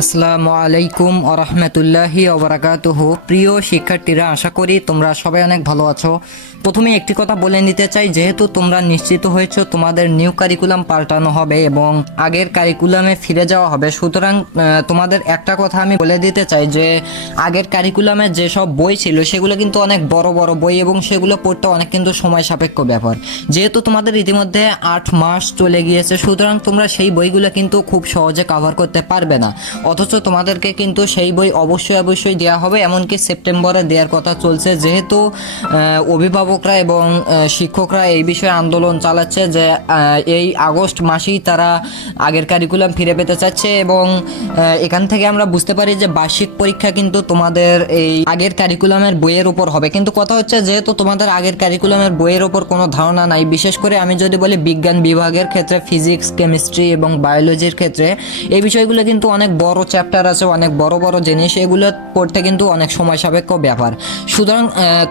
আসসালামু আলাইকুম আরহামতুল্লাহি ওবরাকাতুহ প্রিয় শিক্ষার্থীরা, আশা করি তোমরা সবাই অনেক ভালো আছো। প্রথমে একটি কথা বলে নিতে চাই, যেহেতু তোমরা নিশ্চিত হয়েছো তোমাদের নিউ কারিকুলাম পাল্টানো হবে এবং আগের কারিকুলামে ফিরে যাওয়া হবে। সুতরাং তোমাদের একটা কথা আমি বলে দিতে চাই যে, আগের কারিকুলামে যেসব বই ছিল, সেগুলো কিন্তু অনেক বড় বড় বই এবং সেগুলো পড়তে অনেক কিন্তু সময় সাপেক্ষ ব্যাপার। যেহেতু তোমাদের ইতিমধ্যে আট মাস চলে গিয়েছে, সুতরাং তোমরা সেই বইগুলো কিন্তু খুব সহজে কভার করতে পারবে না। অথচ তোমাদেরকে কিন্তু সেই বই অবশ্যই অবশ্যই দেওয়া হবে, এমনকি সেপ্টেম্বরে দেওয়ার কথা চলছে। যেহেতু অভিভাবকরা এবং শিক্ষকরা এই বিষয়ে আন্দোলন চালাচ্ছে যে এই আগস্ট মাসেই তারা আগের কারিকুলাম ফিরে পেতে চাচ্ছে এবং এখান থেকে আমরা বুঝতে পারি যে বার্ষিক পরীক্ষা কিন্তু তোমাদের এই আগের কারিকুলামের বইয়ের উপর হবে। কিন্তু কথা হচ্ছে যেহেতু তোমাদের আগের কারিকুলামের বইয়ের উপর কোনো ধারণা নাই, বিশেষ করে আমি যদি বলি বিজ্ঞান বিভাগের ক্ষেত্রে ফিজিক্স কেমিস্ট্রি এবং বায়োলজির ক্ষেত্রে, এই বিষয়গুলো কিন্তু অনেক বড় চ্যাপ্টার আছে, অনেক বড় বড় জিনিস, এগুলো পড়তে কিন্তু অনেক সময় সাপেক্ষ ব্যাপার। সুতরাং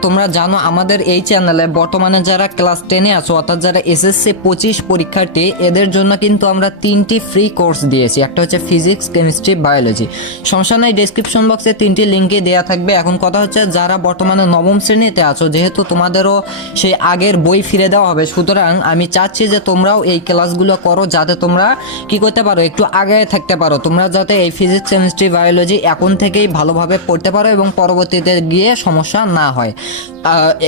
তোমরা জানো আমাদের এই চ্যানেলে বর্তমানে যারা ক্লাস টেনে আছো, অর্থাৎ যারা এসএসসি পঁচিশ পরীক্ষার্থী, এদের জন্য কিন্তু আমরা তিনটি ফ্রি কোর্স দিয়েছি। একটা হচ্ছে ফিজিক্স কেমিস্ট্রি বায়োলজি সমস্যা নাই ডেসক্রিপশন বক্সে তিনটি লিঙ্কে দেওয়া থাকবে। এখন কথা হচ্ছে, যারা বর্তমানে নবম শ্রেণীতে আছো, যেহেতু তোমাদেরও সেই আগের বই ফিরে দেওয়া হবে, সুতরাং আমি চাচ্ছি যে তোমরাও এই ক্লাসগুলো করো, যাতে তোমরা কি করতে পারো, একটু আগে থাকতে পারো। তোমরা যাতে এই ফিজিক্স কেমিস্ট্রি বায়োলজি এখন থেকেই ভালোভাবে পড়তে পারো এবং পরবর্তীতে গিয়ে সমস্যা না হয়।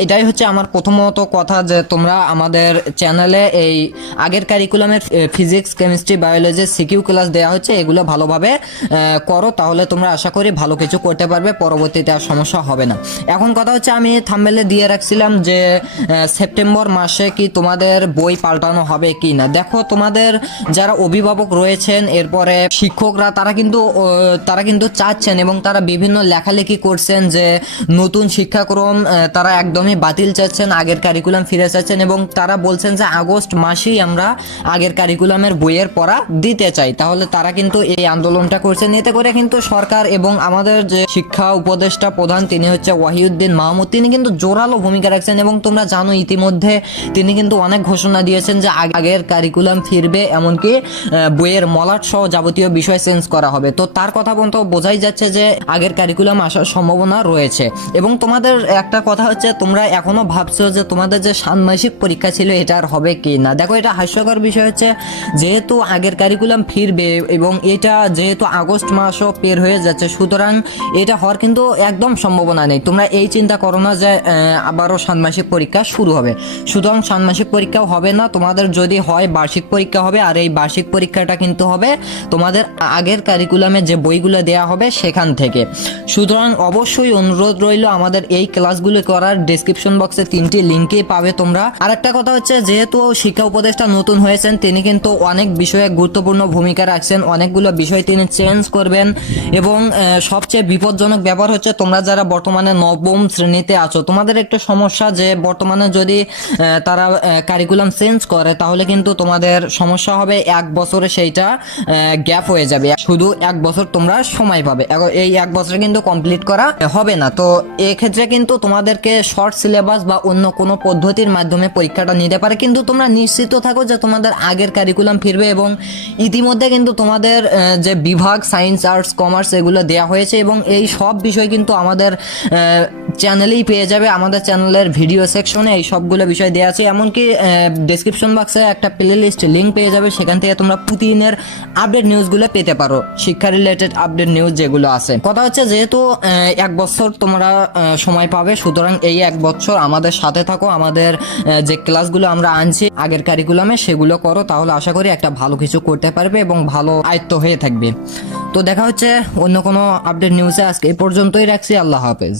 এটাই হচ্ছে আমার প্রথমত কথা যে তোমরা আমাদের চ্যানেলে এই আগের কারিকুলামের physics chemistry biology CQ class দেওয়া হচ্ছে, এগুলো ভালোভাবে করো, তাহলে তোমরা আশা করি ভালো কিছু করতে পারবে, পরবর্তীতে আর সমস্যা হবে না। এখন কথা হচ্ছে আমি থাম্বেলে দিয়ে রাখছিলাম যে সেপ্টেম্বর মাসে কি তোমাদের বই পাল্টানো হবে কি না দেখো, তোমাদের যারা অভিভাবক রয়েছেন, এরপরে শিক্ষকরা, তারা কিন্তু আহ, তারা কিন্তু চাচ্ছেন এবং তারা বিভিন্ন লেখালেখি করছেন যে নতুন শিক্ষাক্রম তারা একদমই বাতিল চাচ্ছেন আগের কারিকুলাম ফিরে চাচ্ছেন এবং তারা বলছেন যে আগস্ট মাসেই আমরা আগের কারিকুলামের বইয়ের পড়া দিতে চাই। তাহলে তারা কিন্তু এই আন্দোলনটা করছেন। এতে করে কিন্তু সরকার এবং আমাদের যে শিক্ষা উপদেষ্টা প্রধান তিনি হচ্ছে ওয়াহিউদ্দিন মাহমুদ তিনি কিন্তু জোরালো ভূমিকা রাখছেন এবং তোমরা জানো ইতিমধ্যে তিনি কিন্তু অনেক ঘোষণা দিয়েছেন যে আগের কারিকুলাম ফিরবে এমনকি বইয়ের মলাট সহ যাবতীয় বিষয় চেঞ্জ করা হবে। তো তার কথা বলতে বোঝাই যাচ্ছে যে আগের কারিকুলাম আসার সম্ভাবনা রয়েছে। এবং তোমাদের একটা কথা হচ্ছে, তোমরা এখনও ভাবছ যে তোমাদের যে ষান্মাসিক পরীক্ষা ছিল, এটা আর হবে কি না? দেখো, এটা হাস্যকর বিষয় হচ্ছে, যেহেতু আগের কারিকুলাম ফিরবে এবং এটা যেহেতু আগস্ট মাসও পের হয়ে যাচ্ছে, সুতরাং এটা হওয়ার কিন্তু একদম সম্ভাবনা নেই। তোমরা এই চিন্তা করো না যে আবারও ষান্মাসিক পরীক্ষা শুরু হবে। সুতরাং ষান্মাসিক পরীক্ষাও হবে না। তোমাদের যদি হয় বার্ষিক পরীক্ষা হবে, আর এই বার্ষিক পরীক্ষাটা কিন্তু হবে তোমাদের আগের কারিকুলামে যে বইগুলো দেওয়া হবে সেখান থেকে। সুতরাং অবশ্যই অনুরোধ রইল আমাদের এই ক্লাসগুলো করার ডেসক্রিপশন বক্সে তিনটি লিঙ্কে পাবে তোমরা। আর একটা কথা হচ্ছে, যেহেতু শিক্ষা উপদেষ্টা নতুন হয়েছেন, তিনি কিন্তু অনেক বিষয়ে গুরুত্বপূর্ণ ভূমিকা রাখছেন, অনেকগুলো বিষয় তিনি চেঞ্জ করবেন এবং সবচেয়ে বিপজ্জনক ব্যাপার হচ্ছে তোমরা যারা বর্তমানে নবম শ্রেণীতে আছো, তোমাদের একটু সমস্যা যে বর্তমানে যদি তারা কারিকুলাম চেঞ্জ করে, তাহলে কিন্তু তোমাদের সমস্যা হবে এক বছরে সেইটা গ্যাপ হয়ে যাবে। শুধু এক বছর তোমরা সময় পাবে। এই এক বছরে কিন্তু কমপ্লিট করা হবে না। তো এক্ষেত্রে কিন্তু তোমাদেরকে শর্ট সিলেবাস বা অন্য কোনো পদ্ধতির মাধ্যমে পরীক্ষাটা নিতে পারে। কিন্তু তোমরা নিশ্চিত থাকো যে তোমাদের আগের কারিকুলাম ফিরবে এবং ইতিমধ্যে কিন্তু তোমাদের যে বিভাগ সায়েন্স আর্টস কমার্স এগুলো দেওয়া হয়েছে এবং এই সব বিষয় কিন্তু আমাদের চ্যানেলেই পেয়ে যাবে, আমাদের চ্যানেলের ভিডিও সেকশনে এই সবগুলো বিষয় দেওয়া আছে। এমনকি ডেসক্রিপশন বক্সে একটা প্লে লিস্ট লিঙ্ক পেয়ে যাবে, সেখান থেকে তোমরা প্রতিদিনের আপডেট নিউজগুলো পেতে পারো শিক্ষা রিলেটেড আপডেট নিউজ যেগুলো আছে। কথা হচ্ছে, যেহেতু এক বছর তোমরা সময় পাবে, সুতরাং এই এক বছর আমাদের সাথে থাকো, আমাদের যে ক্লাসগুলো আমরা আনছি, আগের কারিকুলামে সেগুলো করো, তাহলে আশা করি একটা ভালো কিছু করতে পারবে এবং ভালো আয়ত্ত হয়ে থাকবে। তো দেখা হচ্ছে, অন্য কোনো আপডেট নিউজে আজকে এই পর্যন্তই রাখছি, আল্লাহ হাফেজ।